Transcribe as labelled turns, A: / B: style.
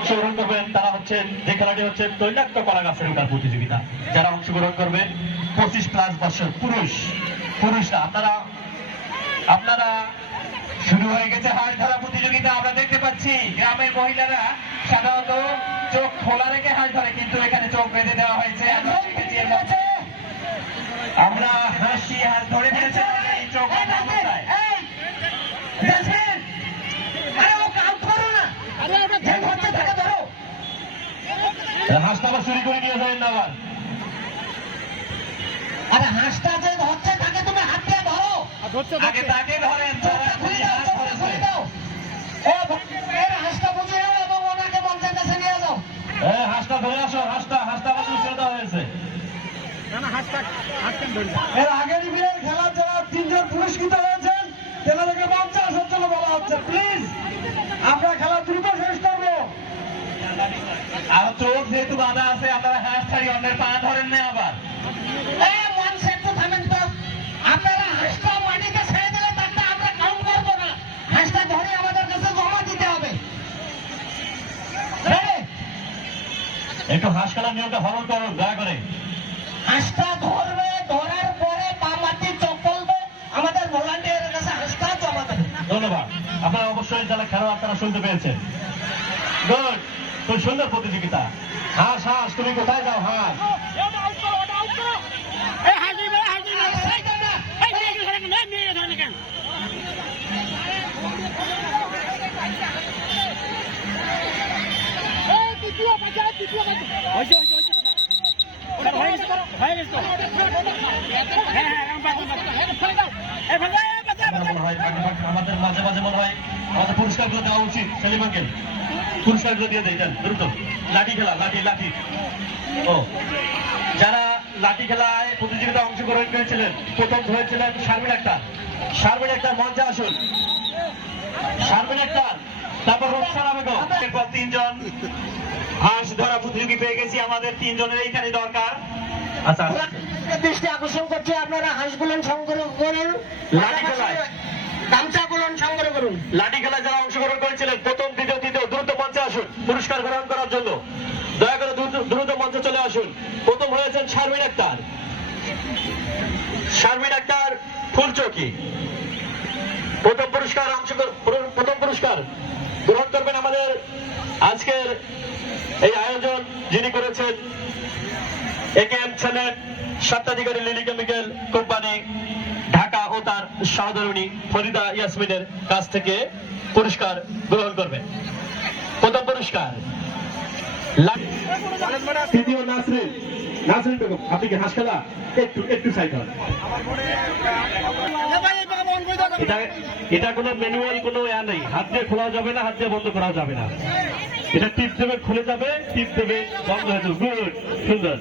A: অংশগ্রহণ করবেন তারা হচ্ছে যে খেলাটি হচ্ছে তৈলাক্ত কলা গাছের ওঠার প্রতিযোগিতা। যারা অংশগ্রহণ করবে পঁচিশ প্লাস বছর পুরুষ। পুরুষরা আপনারা আপনারা শুরু হয়ে গেছে হাঁস ধরা প্রতিযোগিতা আমরা দেখতে পাচ্ছি গ্রামের মহিলারা সাধারণত চোখ খোলা রেখে হাঁস ধরে কিন্তু এখানে চোখ বেঁধে দেওয়া হয়েছে। আমরা হাসি হাঁস ধরে ফেলেছে চোখ বন্ধ অবস্থায়। হাঁসটা আবার চুরি করে নিয়ে যাবেন না আবার।
B: আরে হাঁসটা যে ধরছে তাকে তুমি হাত দিয়ে ধরো।
A: আগে তাকে ধরেন
B: খুলে দাও চোখটা খুলে দাও এর হাঁসটা বুঝিয়ে নাও ওনাকে মঞ্চের কাছে নিয়ে যাও।
A: হ্যাঁ হাঁসটা ধরে আসো হাঁসটা হাঁসটা আবার চুরি করে দেওয়া হয়েছে।
C: এর আগের দিনের খেলার যারা তিনজন পুরস্কৃত হয়েছেন তেনাদেরকে মঞ্চে আসার জন্য বলা হচ্ছে। প্লিজ আমরা খেলা দ্রুত শেষ করব।
A: আর ছাড়ি অন্যের পা ধরেন না আবার।
B: একটু
A: হাঁস খেলার নিয়মটা ফলো করুন দয়া করে।
B: হাঁসটা ধরবে ধরার পরে পা মাটি চপলবে আমাদের ভলান্টিয়ারের কাছে হাঁসটা জমা দেবে
A: ধন্যবাদ। আপনারা অবশ্যই যারা খেলা আপনারা শুনতে পেয়েছেন গুড। খুব সুন্দর প্রতিযোগিতা। হাঁস হাঁস তুমি কোথায় যাও হাঁস? আমার মনে হয় ফাঁকে ফাঁকে আমাদের মাঝে মাঝে মনে হয় আমাদের পুরস্কারগুলো দেওয়া উচিত। সেলিম আঙ্কেল পুরস্কারগুলো দিয়ে দেয়? দ্রুত লাঠি খেলা লাঠি লাঠি। ও। যারা লাঠি খেলায় প্রতিযোগিতা অংশগ্রহণ করেছিলেন প্রথম হয়েছিলেন শারমিন আক্তার। শারমিন আক্তার মঞ্চে আসুন। শারমিন আক্তার তারপর রোকসানা বেগম। এরপর তিনজন হাঁস ধরা প্রতিযোগী পেয়ে গেছি। আমাদের তিনজনের এইখানে দরকার। আচ্ছা আচ্ছা।
B: দৃষ্টি আকর্ষণ করছে আপনারা হাঁসগুলন সংগ্রহ করুন।
A: লাঠি খেলায়।
B: করুন
A: লাঠি খেলায় যারা অংশগ্রহণ করেছিলেন, প্রথম, দ্বিতীয়, তৃতীয়, দ্রুত মঞ্চে আসুন, পুরস্কার গ্রহণ করার জন্য। দয়া করে দ্রুত মঞ্চে চলে আসুন। প্রথম হয়েছেন শারমিন আক্তার। শারমিন আক্তার ফুলচকি প্রথম পুরস্কার অংশগ্রহণ প্রথম পুরস্কার গ্রহণ করবেন আমাদের আজকের এই আয়োজন, যিনি করেছেন একেএম ছেলের স্বত্বাধিকারী লিলি কেমিক্যাল কোম্পানি। সহধর্মিণী ফরিদা ইয়াসমিনের কাছ থেকে পুরস্কার গ্রহণ করবেন। প্রথম পুরস্কার। এটা কোনো কোনো হাত দিয়ে খোলা যাবে না, হাত দিয়ে বন্ধ করা যাবে না। এটা টিপ খুলে যাবে, টিপ দেবে, বন্ধ গুড, সুন্দর।